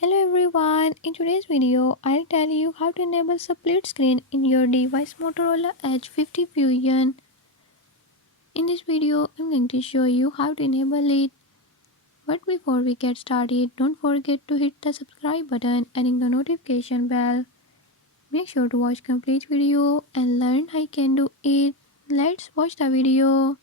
Hello everyone, in today's video I'll tell you how to enable split screen in your device Motorola Edge 50 Fusion. In this video I'm going to show you how to enable it. But before we get started, don't forget to hit the subscribe button and ring the notification bell. Make sure to watch complete video and learn how you can do it. Let's watch the video.